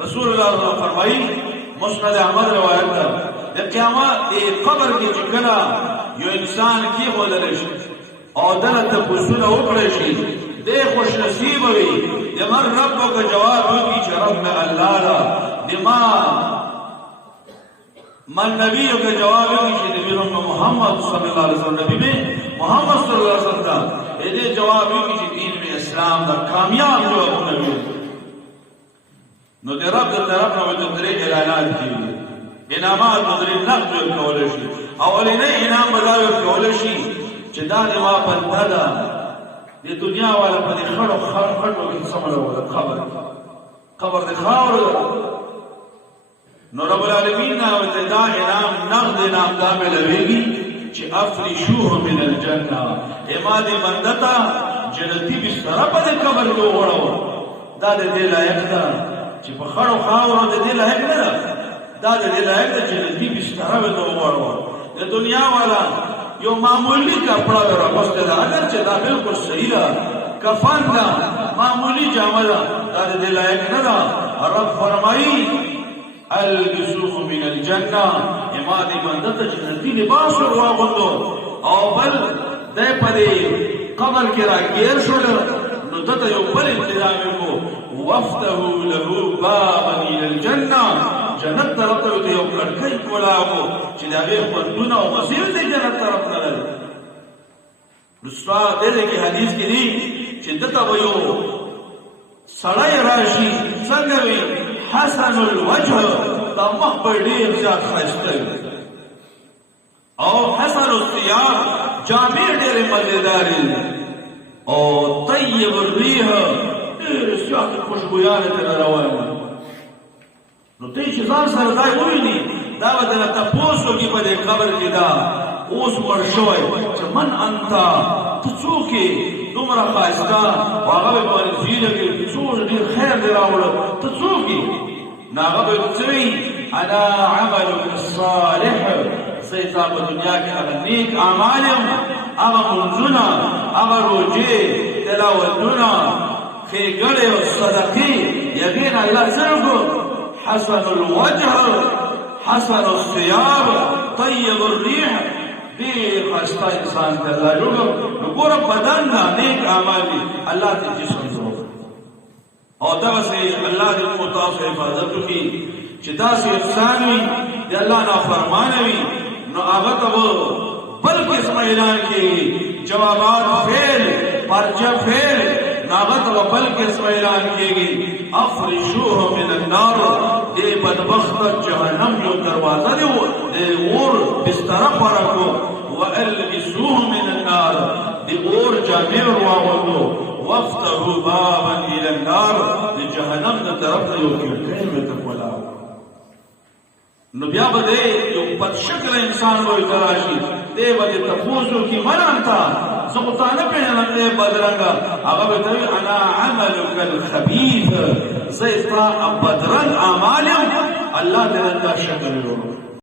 رسول اللہ صلی اللہ علیہ وسلم فرمائی مسند احمد روایت ده د قیامت قبر کې چې کله یو انسان کې ولر شي او دلته پوښتنه وکړي شي د خوش نصیب وي د مر رب کو جواب وي چې رب الله را دما من نبی کو جواب وي چې نبی محمد صلی الله علیه وسلم نبی میں محمد صلی الله علیه وسلم دې جواب وي چې دین میں اسلام دا کامیاب جواب نبی نو د رب د طرف نه د درې اعلانات کیږي انعامات د درې نقد کول شي اولینې انعام بدل کول شي چې دا د ما په دا د دنیا والا په خړو کې سمره ولا قبر د خاور نو رب العالمین او دا انعام نقد انعام دا ملويږي چې افرشوه من الجنه اماد بندتا جنتی بستر په قبر کې وړو دا د دې لایق ده چې په خړو خاورو د دې لایق نه ده دا د دې لایق ده چې دې بستر به وړو د دنیا والا یو معمولی کپڑا راغسته ده اگر چې دا بالکل صحیح ده کفن ده معمولی جامه ده دا د دې لایق نه ده رب فرمایي البسوه من الجنه اماد بندته جنتی لباس ورغوندو او بل د پدې قبر کې راګیر شول نو دته یو بل انتظام کو وفتح له بابا الى الجنه جنت طرف ته یو کړکۍ کولاو چې دا به خپلونه او مسیر دې جنت طرف نه لري رسوا دې کې حدیث کې دي چې دته ویو سړی راشي څنګه وي حسن الوجه دا مخ په ډېر زیات ښایسته او حسن الثياب جامع ډېر مزیدار او طيب الريح سیاح خوشبویانه ته روانه نو ته چې ځان سره دا ویني دا بدل تاسو کې په دې قبر کې دا اوس ورشوي چې من انت تڅوکي دومره خاصه هغه په زیره کې څور ډیر خیر دی راوړل تڅوکي ناغه به څوي انا عملك الصالح سيتا په دنیا کې هغه نیک اعمال هغه منځونه هغه روزي تلاوتونه خیګړې او صدقې یقین الله سره حسن الوجه حسن الثياب طيب الريح دې خاصه انسان ته الله جوړ وګوره بدن نه نیک اعمال الله ته جسم جوړ او دا وسه الله دې متاث حفاظت وکړي چې دا سي انسان وي دې الله نه فرمان وي نو هغه ته بلکې اسم اعلان کې جوابات فعل پرچه فعل ناغت و بلکہ اسم اعلان کیگی افرشوه من النار دے بدبخت جہنم جو دروازہ دے اور بستر پرکو والبسوه من النار دے اور جامع رواغلو وافتحوا بابا الى النار دے جہنم دے طرف دے کھڑکے میں تکولا نو بیا بده یو بد شکل انسان وای تراشی دے بده تفوزو کی منانتا زغطانه پہنن دے بدرنگا هغه به ته انا عملك الخبيث زيتا بدرن اعمال الله دې دا شکل ورو